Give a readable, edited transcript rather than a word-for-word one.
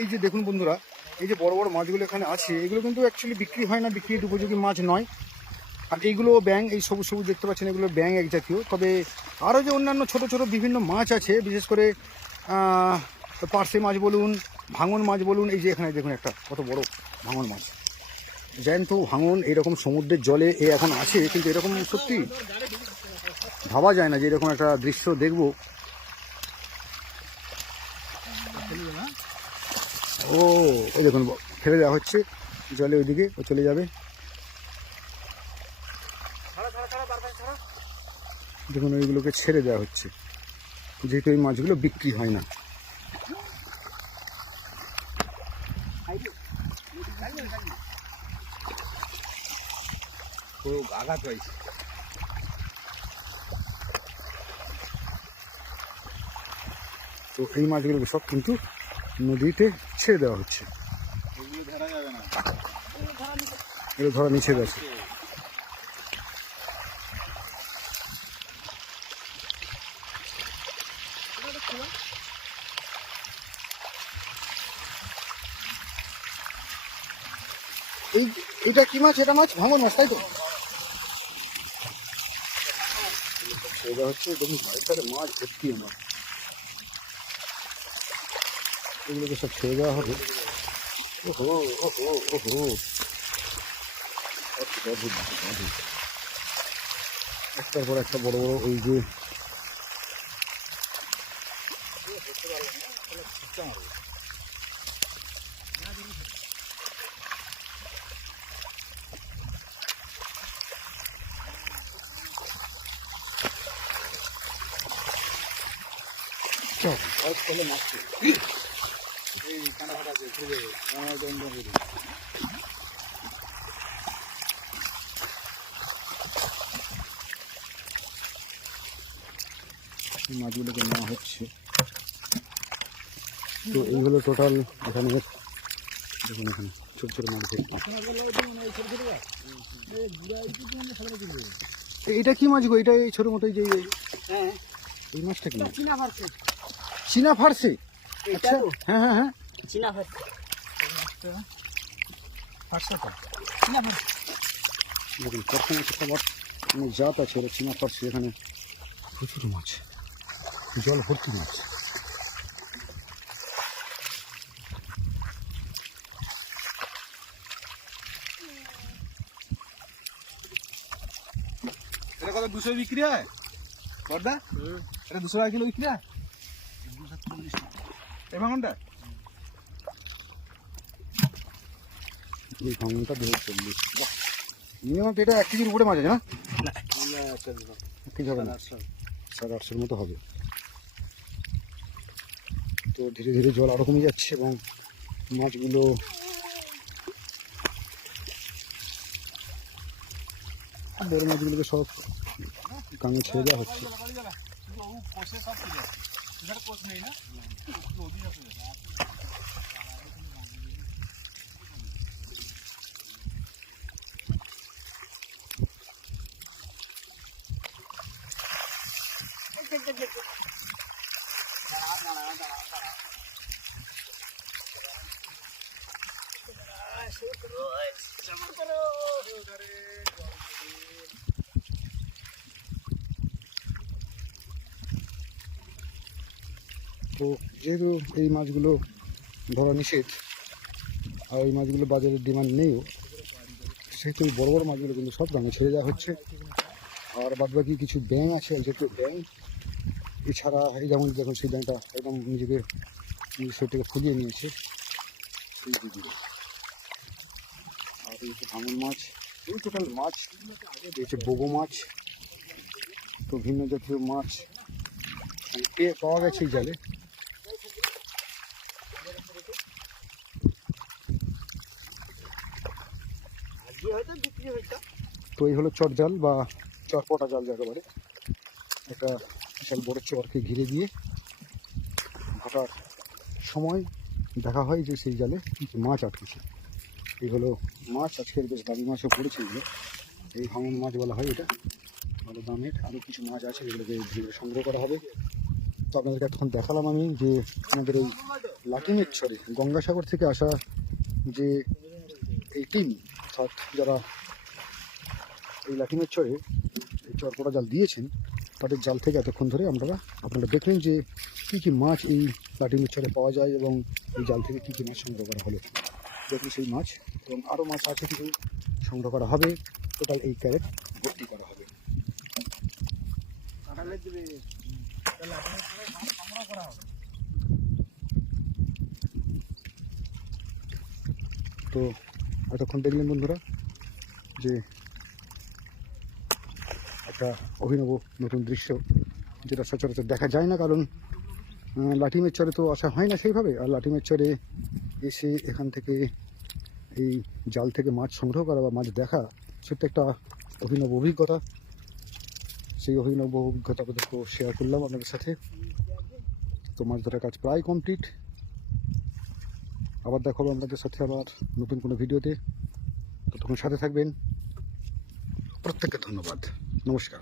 এই যে দেখুন বন্ধুরা, এই যে বড় বড় মাছগুলো এখানে আছে, এগুলো কিন্তু অ্যাকচুয়ালি বিক্রি হয় না, বিক্রির উপযোগী মাছ নয়। আর এইগুলো ব্যাং, এই সবুজ সবুজ দেখতে পাচ্ছেন, এগুলো ব্যাং এক জাতীয়। তবে আরও যে অন্যান্য ছোট ছোট বিভিন্ন মাছ আছে, বিশেষ করে পার্শে মাছ বলুন, ভাঙন মাছ বলুন, এই যে এখানে দেখুন একটা কত বড় ভাঙন মাছ, জ্যান্ত ভাঙন এরকম সমুদ্রের জলে এ এখন আছে। কিন্তু এরকম সত্যি ভাবা যায় না যে এরকম একটা দৃশ্য দেখব। ও ওই দেখুন ফেলে দেওয়া হচ্ছে জলে, ওইদিকে ও চলে যাবে। দেখুন ওইগুলোকে ছেড়ে দেওয়া হচ্ছে, যেহেতু এই মাছগুলো বিক্রি হয় না। আঘাত হয়েছে। তো এই মাছগুলোকে সব কিন্তু নদীতে ছেড়ে দেওয়া হচ্ছে, এগুলো ধরা নিষেধ আছে। এইটা কি মাছ? এটা মাছ ভাঙন মাছ, তাই তো? ছেড়ে দেওয়া হচ্ছে। দেখুন বাইরে মাছ ভর্তি আমার, এগুলোকে সব ছেড়ে দেওয়া হবে। ওহো ওহো ওহো, একটার পর একটা বড় বড় ওই যে মাছগুলোকে নেওয়া হচ্ছে। তো এই হলো টোটাল এখানে, দেখুন এখানে ছোট ছোট মাছ ভর্তি। এটা কি মাছ গো? এটা এই ছোট মোটো যে এই মাছটা কি? চীনা ফার্সি। আচ্ছা, হ্যাঁ হ্যাঁ হ্যাঁ, চীনা ফার্সি। দেখুন ফার্সি মাছ একটা অনেক জাত আছে, ওরা চীনা ফার্সি। এখানে প্রচুর মাছ, জল ভর্তি মাছ। এটা কত 200 বিক্রি হয় বড়দা? এটা 200 টাকা কিলো বিক্রি হয়। 240 টাকা এই ভাঙনটা। এই ভাঙনটা 240। মিনিমাম এটা 1 কেজির উপরে মাছ আছে না? না 1 কেজি হবে না, 700-800 মতো হবে। তো ধীরে ধীরে জল আরও কমে যাচ্ছে এবং মাছগুলো বড় মাছগুলোকে সব কানে ছেড়ে দেওয়া হচ্ছে। তো যেহেতু এই মাছগুলো ধরা নিষেধ আর এই মাছগুলো বাজারে ডিমান্ড নেইও, সেহেতু বড় বড় মাছগুলো কিন্তু সব দামে ছেড়ে দেওয়া হচ্ছে। আর বাদবাকি কিছু ব্যাঙ আছে, যেহেতু ব্যাঙ এছাড়া এই যেমন দেখুন সেই ব্যাঙটা একদম নিজের শরীরটাকে ফুলিয়ে নিয়েছে এই দিকে। আর এই যে ভাঙন মাছ, এই টোটাল মাছ হচ্ছে বোগো মাছ। তো ভিন্ন জাতীয় মাছ পেয়ে পাওয়া গেছে এই জালে। তো এই হলো চট জাল বা চটপটা জাল যাকে বলে। একটা বিশাল বড় চরকে ঘিরে দিয়ে ভাটার সময় দেখা হয় যে সেই জালে মাছ আটকেছে। এই হলো মাছ, আজকের বেশ দামি মাছও পড়েছে এগুলো। এই ভাঙন মাছ বলা হয় এটা, ভালো দামের। আরও কিছু মাছ আছে যেগুলোকে ধীরে সংগ্রহ করা হবে। তো আপনাদেরকে এখন দেখালাম আমি যে আমাদের এই লাটিমের চরে গঙ্গাসাগর থেকে আসা যে এই টিম অর্থাৎ যারা এই লাটিমের চরে এই চরপড়া জাল দিয়েছেন, তাদের জাল থেকে এতক্ষণ ধরে আপনারা দেখলেন যে কী কী মাছ এই লাটিমের চরে পাওয়া যায় এবং এই জাল থেকে কী কী মাছ সংগ্রহ করা হলো। দেখুন সেই মাছ এবং আরও মাছ আছে কিছু সংগ্রহ করা হবে। টোটাল এই ক্যারেট ভর্তি করা হবে। তো এতক্ষণ দেখলেন বন্ধুরা যে একটা অভিনব নতুন দৃশ্য, যেটা সচরাচর দেখা যায় না, কারণ লাটিমের চরে তো আসা হয় না সেইভাবে। আর লাটিমের চরে এসে এখান থেকে এই জাল থেকে মাছ সংগ্রহ করা বা মাছ দেখা, সেটা একটা অভিনব অভিজ্ঞতা। সেই অভিনব অভিজ্ঞতা আপনাদেরকে শেয়ার করলাম আপনাদের সাথে। তো মাছ ধরার কাজ প্রায় কমপ্লিট। আবার দেখাবো আপনাদের সাথে আবার নতুন কোনো ভিডিওতে। ততক্ষণ সাথে থাকবেন। প্রত্যেককে ধন্যবাদ। নমস্কার।